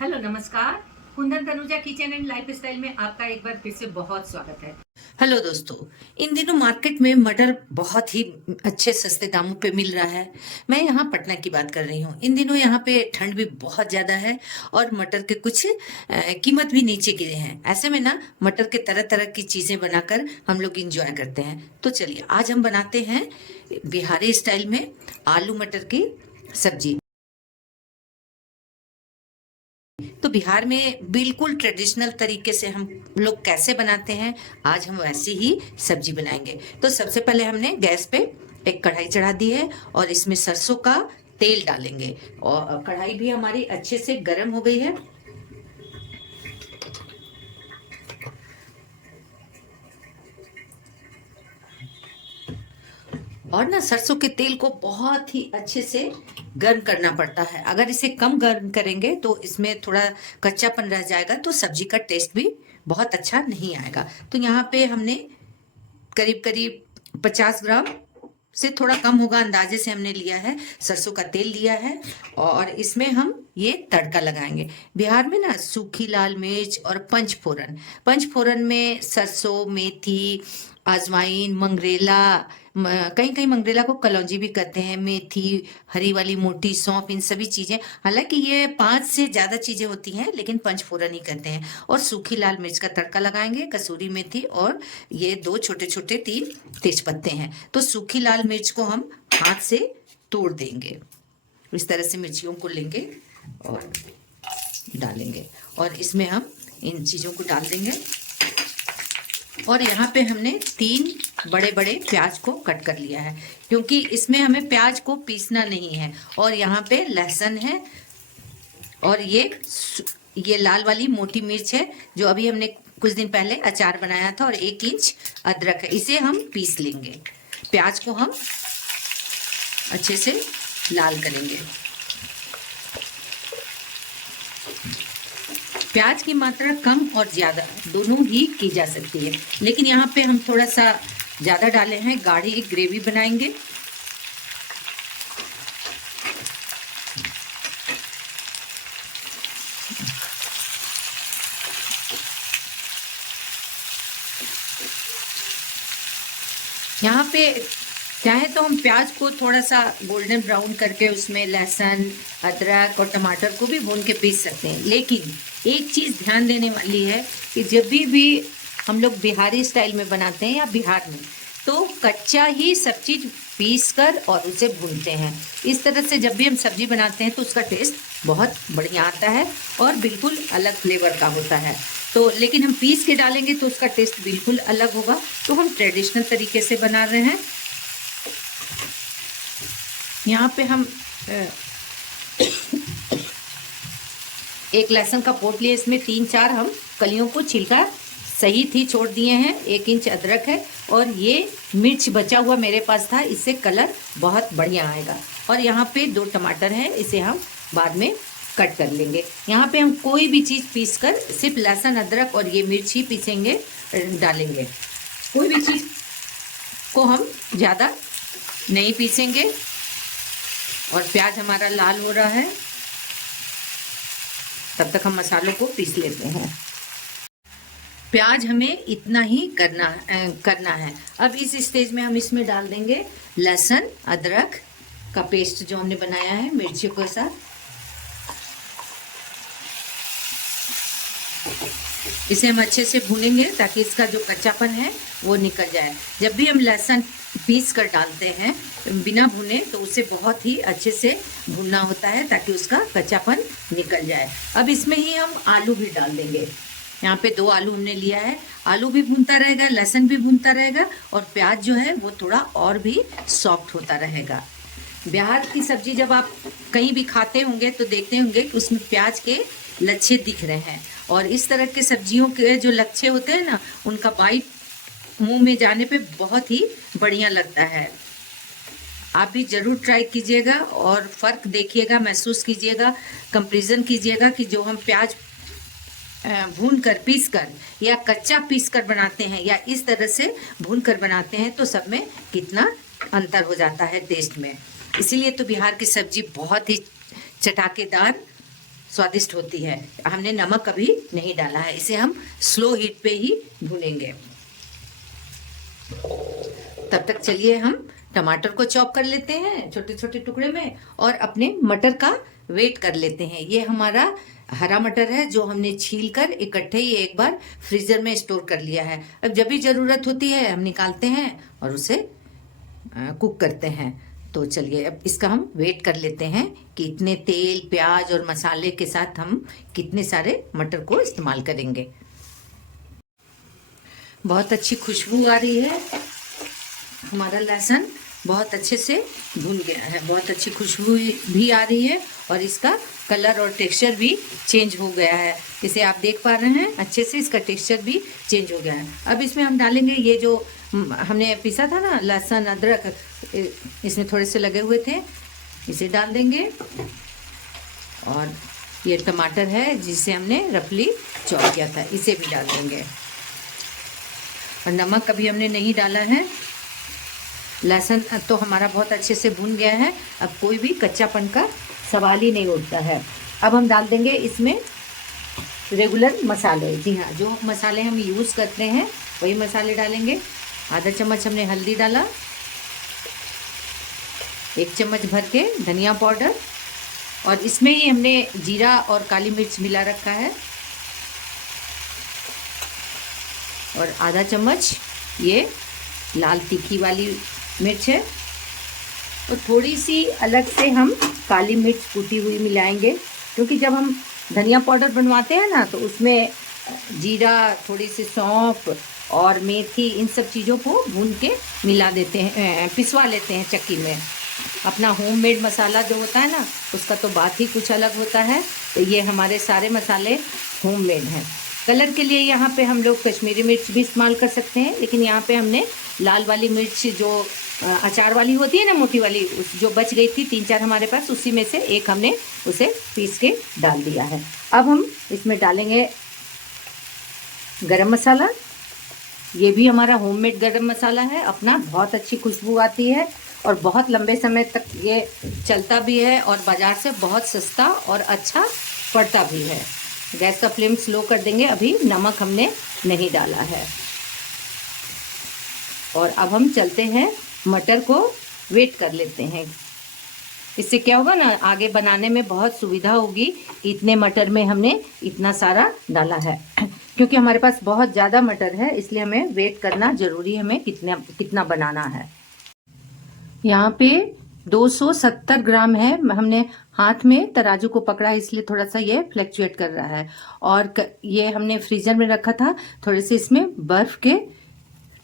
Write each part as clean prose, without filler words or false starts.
Hello नमस्कार। Kundan Tanuja kitchen and life style में आपका एक बार फिर से बहुत स्वागत है। हेलो दोस्तों। इन दिनों मार्केट में मटर बहुत ही अच्छे सस्ते दामों पे मिल रहा है। मैं यहाँ पटना की बात कर रही हूँ। इन दिनों यहाँ पे ठंड भी बहुत ज़्यादा है और मटर के कुछ कीमत भी नीचे गिरे हैं। ऐसे में ना मटर के तरह तरह की चीज़ें बनाकर हम लोग इंजॉय करते हैं। तो चलिए आज हम बनाते हैं बिहारी स्टाइल में आलू मटर की सब्जी। तो बिहार में बिल्कुल ट्रेडिशनल तरीके से हम लोग कैसे बनाते हैं, आज हम वैसी ही सब्जी बनाएंगे। तो सबसे पहले हमने गैस पे एक कढ़ाई चढ़ा दी है और इसमें सरसों का तेल डालेंगे और कढ़ाई भी हमारी अच्छे से गर्म हो गई है। और ना सरसों के तेल को बहुत ही अच्छे से गर्म करना पड़ता है। अगर इसे कम गर्म करेंगे तो इसमें थोड़ा कच्चापन रह जाएगा, तो सब्जी का टेस्ट भी बहुत अच्छा नहीं आएगा। तो यहाँ पे हमने करीब करीब 50 ग्राम से थोड़ा कम होगा अंदाजे से हमने लिया है, सरसों का तेल लिया है और इसमें हम ये तड़का लगाएंगे। बिहार में ना सूखी लाल मिर्च और पंचफोरन में सरसों, मेथी, अजवाइन, मंगरेला, कहीं कहीं मंगरेला को कलौंजी भी कहते हैं, मेथी, हरी वाली मोटी सौंफ, इन सभी चीजें, हालांकि ये 5 से ज्यादा चीजें होती हैं लेकिन पंचफोरन ही कहते हैं। और सूखी लाल मिर्च का तड़का लगाएंगे, कसूरी मेथी और ये 2 छोटे छोटे 3 तेज पत्ते हैं। तो सूखी लाल मिर्च को हम हाथ से तोड़ देंगे, इस तरह से मिर्चियों को लेंगे और डालेंगे और इसमें हम इन चीज़ों को डाल देंगे। और यहाँ पे हमने 3 बड़े बड़े प्याज को कट कर लिया है, क्योंकि इसमें हमें प्याज को पीसना नहीं है। और यहाँ पे लहसुन है और ये लाल वाली मोटी मिर्च है जो अभी हमने कुछ दिन पहले अचार बनाया था, और 1 इंच अदरक है, इसे हम पीस लेंगे। प्याज को हम अच्छे से लाल करेंगे। प्याज की मात्रा कम और ज़्यादा दोनों ही की जा सकती है, लेकिन यहाँ पे हम थोड़ा सा ज़्यादा डाले हैं, गाढ़ी ग्रेवी बनाएंगे। यहाँ पे चाहे तो हम प्याज को थोड़ा सा गोल्डन ब्राउन करके उसमें लहसुन, अदरक और टमाटर को भी भून के पीस सकते हैं, लेकिन एक चीज़ ध्यान देने वाली है कि जब भी हम लोग बिहारी स्टाइल में बनाते हैं या बिहार में, तो कच्चा ही सब चीज़ पीस कर और उसे भूनते हैं। इस तरह से जब भी हम सब्जी बनाते हैं तो उसका टेस्ट बहुत बढ़िया आता है और बिल्कुल अलग फ्लेवर का होता है। तो लेकिन हम पीस के डालेंगे तो उसका टेस्ट बिल्कुल अलग होगा। तो हम ट्रेडिशनल तरीके से बना रहे हैं। यहाँ पे हम एक लहसुन का पोट लिए, इसमें 3-4 हम कलियों को छिलका सही थी छोड़ दिए हैं, 1 इंच अदरक है और ये मिर्च बचा हुआ मेरे पास था, इससे कलर बहुत बढ़िया आएगा। और यहाँ पे 2 टमाटर हैं, इसे हम बाद में कट कर लेंगे। यहाँ पे हम कोई भी चीज़ पीस कर सिर्फ लहसुन, अदरक और ये मिर्च ही पीसेंगे, डालेंगे। कोई भी चीज़ को हम ज़्यादा नहीं पीसेंगे। और प्याज हमारा लाल हो रहा है, तब तक हम मसालों को पीस लेते हैं। प्याज हमें इतना ही करना है। अब इस स्टेज में हम इसमें डाल देंगे लहसुन अदरक का पेस्ट जो हमने बनाया है मिर्चियों के साथ। इसे हम अच्छे से भूनेंगे ताकि इसका जो कच्चापन है वो निकल जाए। जब भी हम लहसुन पीस कर डालते हैं बिना भुने, तो उसे बहुत ही अच्छे से भूनना होता है ताकि उसका कच्चापन निकल जाए। अब इसमें ही हम आलू भी डाल देंगे। यहाँ पे 2 आलू हमने लिया है। आलू भी भूनता रहेगा, लहसुन भी भूनता रहेगा और प्याज जो है वो थोड़ा और भी सॉफ्ट होता रहेगा। बिहार की सब्जी जब आप कहीं भी खाते होंगे तो देखते होंगे कि उसमें प्याज के लच्छे दिख रहे हैं, और इस तरह के सब्जियों के जो लच्छे होते हैं ना, उनका बाइट मुंह में जाने पे बहुत ही बढ़िया लगता है। आप भी ज़रूर ट्राई कीजिएगा और फ़र्क देखिएगा, महसूस कीजिएगा, कंपैरिजन कीजिएगा कि जो हम प्याज भून कर पीस कर या कच्चा पीस कर बनाते हैं या इस तरह से भून कर बनाते हैं, तो सब में कितना अंतर हो जाता है टेस्ट में। इसीलिए तो बिहार की सब्जी बहुत ही चटाकेदार स्वादिष्ट होती है। हमने नमक अभी नहीं डाला है, इसे हम स्लो हीट पे ही भूनेंगे। तब तक चलिए हम टमाटर को चॉप कर लेते हैं छोटे छोटे टुकड़े में, और अपने मटर का वेट कर लेते हैं। ये हमारा हरा मटर है जो हमने छील कर इकट्ठे ही एक बार फ्रीजर में स्टोर कर लिया है। अब जब भी जरूरत होती है हम निकालते हैं और उसे कुक करते हैं। तो चलिए अब इसका हम वेट कर लेते हैं कि इतने तेल, प्याज और मसाले के साथ हम कितने सारे मटर को इस्तेमाल करेंगे। बहुत अच्छी खुशबू आ रही है, हमारा लहसुन बहुत अच्छे से भुन गया है, बहुत अच्छी खुशबू भी आ रही है और इसका कलर और टेक्सचर भी चेंज हो गया है। इसे आप देख पा रहे हैं अच्छे से, इसका टेक्सचर भी चेंज हो गया है। अब इसमें हम डालेंगे ये जो हमने पिसा था ना, लहसुन अदरक इसमें थोड़े से लगे हुए थे, इसे डाल देंगे। और ये टमाटर है जिसे हमने रफली चॉप किया था, इसे भी डाल देंगे। और नमक अभी हमने नहीं डाला है। लहसुन तो हमारा बहुत अच्छे से भुन गया है, अब कोई भी कच्चापन का सवाल ही नहीं उठता है। अब हम डाल देंगे इसमें रेगुलर मसाले। जी हाँ, जो मसाले हम यूज़ करते हैं वही मसाले डालेंगे। आधा चम्मच हमने हल्दी डाला, 1 चम्मच भर के धनिया पाउडर, और इसमें ही हमने जीरा और काली मिर्च मिला रखा है, और आधा चम्मच ये लाल तीखी वाली मिर्च है, और थोड़ी सी अलग से हम काली मिर्च कूटी हुई मिलाएंगे, क्योंकि जब हम धनिया पाउडर बनवाते हैं ना तो उसमें जीरा, थोड़ी सी सौंफ और मेथी, इन सब चीज़ों को भून के मिला देते हैं, पिसवा लेते हैं चक्की में। अपना होममेड मसाला जो होता है ना उसका तो बात ही कुछ अलग होता है। तो ये हमारे सारे मसाले होममेड हैं। कलर के लिए यहाँ पे हम लोग कश्मीरी मिर्च भी इस्तेमाल कर सकते हैं, लेकिन यहाँ पे हमने लाल वाली मिर्च जो अचार वाली होती है ना, मोटी वाली, जो बच गई थी 3-4 हमारे पास, उसी में से एक हमने उसे पीस के डाल दिया है। अब हम इसमें डालेंगे गरम मसाला। ये भी हमारा होममेड गरम मसाला है अपना, बहुत अच्छी खुशबू आती है और बहुत लंबे समय तक ये चलता भी है, और बाज़ार से बहुत सस्ता और अच्छा पड़ता भी है। गैस का फ्लेम स्लो कर देंगे। अभी नमक हमने नहीं डाला है। और अब हम चलते हैं मटर को वेट कर लेते हैं। इससे क्या होगा ना, आगे बनाने में बहुत सुविधा होगी। इतने मटर में हमने इतना सारा डाला है क्योंकि हमारे पास बहुत ज़्यादा मटर है, इसलिए हमें वेट करना ज़रूरी है, हमें कितना बनाना है। यहाँ पे 270 ग्राम है। हमने हाथ में तराजू को पकड़ा है, इसलिए थोड़ा सा ये फ्लक्चुएट कर रहा है। और ये हमने फ्रीजर में रखा था, थोड़े से इसमें बर्फ के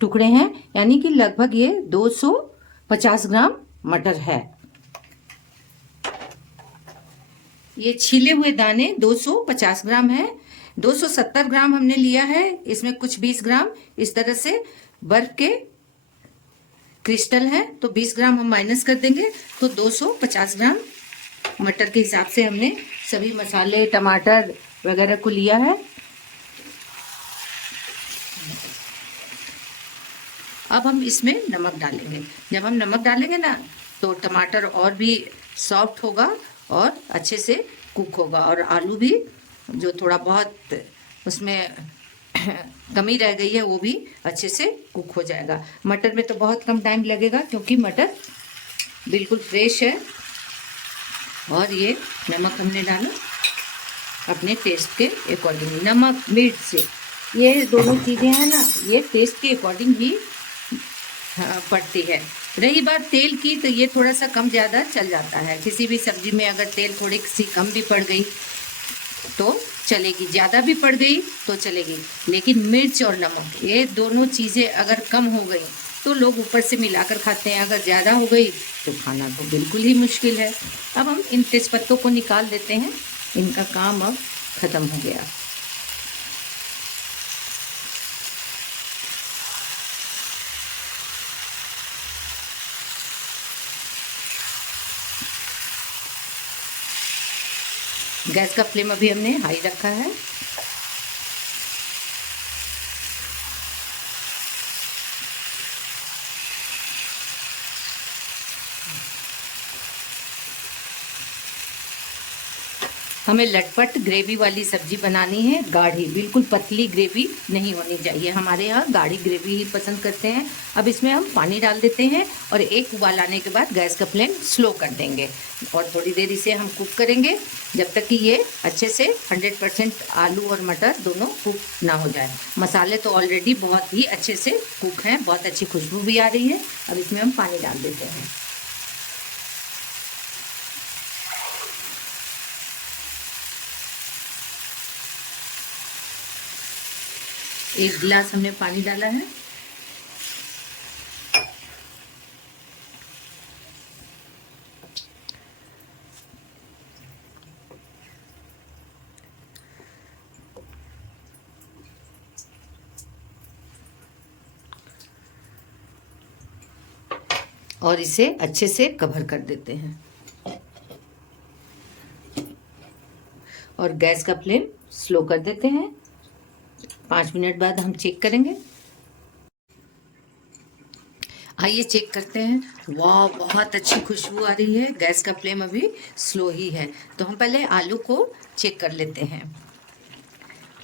टुकड़े हैं, यानी कि लगभग ये 250 ग्राम मटर है। ये छीले हुए दाने 250 ग्राम है। 270 ग्राम हमने लिया है, इसमें कुछ 20 ग्राम इस तरह से बर्फ के क्रिस्टल है, तो 20 ग्राम हम माइनस कर देंगे, तो 250 ग्राम मटर के हिसाब से हमने सभी मसाले, टमाटर वगैरह को लिया है। अब हम इसमें नमक डालेंगे। जब हम नमक डालेंगे ना तो टमाटर और भी सॉफ्ट होगा और अच्छे से कुक होगा, और आलू भी जो थोड़ा बहुत उसमें कमी रह गई है वो भी अच्छे से कुक हो जाएगा। मटर में तो बहुत कम टाइम लगेगा क्योंकि मटर बिल्कुल फ्रेश है। और ये नमक हमने डाला अपने टेस्ट के अकॉर्डिंग। नमक, मिर्च, ये दोनों चीज़ें हैं ना, ये टेस्ट के अकॉर्डिंग ही पड़ती है। रही बात तेल की, तो ये थोड़ा सा कम ज़्यादा चल जाता है। किसी भी सब्जी में अगर तेल थोड़ी सी कम भी पड़ गई तो चलेगी, ज़्यादा भी पड़ गई तो चलेगी, लेकिन मिर्च और नमक ये दोनों चीज़ें अगर कम हो गई तो लोग ऊपर से मिलाकर खाते हैं, अगर ज़्यादा हो गई तो खाना तो बिल्कुल ही मुश्किल है। अब हम इन तेज़पत्तों को निकाल देते हैं, इनका काम अब ख़त्म हो गया। गैस का फ्लेम अभी हमने हाई रखा है। हमें लटपट ग्रेवी वाली सब्जी बनानी है, गाढ़ी, बिल्कुल पतली ग्रेवी नहीं होनी चाहिए। हमारे यहाँ गाढ़ी ग्रेवी ही पसंद करते हैं। अब इसमें हम पानी डाल देते हैं और एक उबाल आने के बाद गैस का फ्लेम स्लो कर देंगे और थोड़ी देर इसे हम कुक करेंगे जब तक कि ये अच्छे से 100% आलू और मटर दोनों कुक ना हो जाए। मसाले तो ऑलरेडी बहुत ही अच्छे से कुक हैं, बहुत अच्छी खुशबू भी आ रही है। अब इसमें हम पानी डाल देते हैं। एक गिलास हमने पानी डाला है। और इसे अच्छे से कवर कर देते हैं और गैस का फ्लेम स्लो कर देते हैं। 5 मिनट बाद हम चेक करेंगे। आइए चेक करते हैं। वाह, बहुत अच्छी खुशबू आ रही है। गैस का फ्लेम अभी स्लो ही है। तो हम पहले आलू को चेक कर लेते हैं।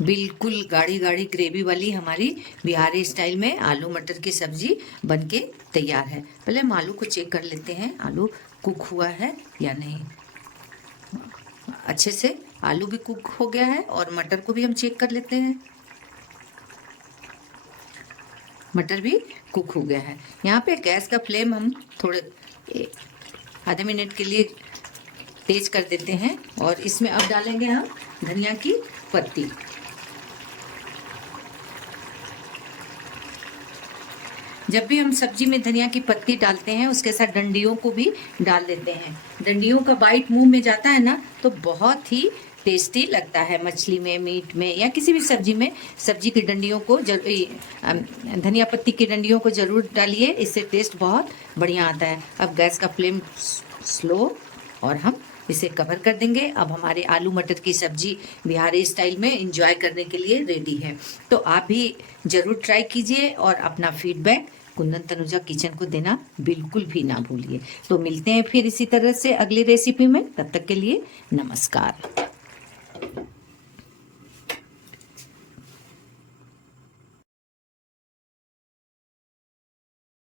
बिल्कुल गाढ़ी गाढ़ी ग्रेवी वाली हमारी बिहारी स्टाइल में आलू मटर की सब्जी बनके तैयार है। पहले हम आलू को चेक कर लेते हैं, आलू कुक हुआ है या नहीं। अच्छे से आलू भी कुक हो गया है और मटर को भी हम चेक कर लेते हैं। मटर भी कुक हो गया है। यहाँ पे गैस का फ्लेम हम थोड़े आधे मिनट के लिए तेज कर देते हैं और इसमें अब डालेंगे हम धनिया की पत्ती। जब भी हम सब्जी में धनिया की पत्ती डालते हैं उसके साथ डंडियों को भी डाल देते हैं। डंडियों का बाइट मुंह में जाता है ना तो बहुत ही टेस्टी लगता है। मछली में, मीट में या किसी भी सब्जी में सब्जी की डंडियों को धनिया पत्ती की डंडियों को ज़रूर डालिए, इससे टेस्ट बहुत बढ़िया आता है। अब गैस का फ्लेम स्लो और हम इसे कवर कर देंगे। अब हमारे आलू मटर की सब्जी बिहारी स्टाइल में एंजॉय करने के लिए रेडी है। तो आप भी ज़रूर ट्राई कीजिए और अपना फीडबैक कुंदन तनुजा किचन को देना बिल्कुल भी ना भूलिए। तो मिलते हैं फिर इसी तरह से अगली रेसिपी में। तब तक के लिए नमस्कार।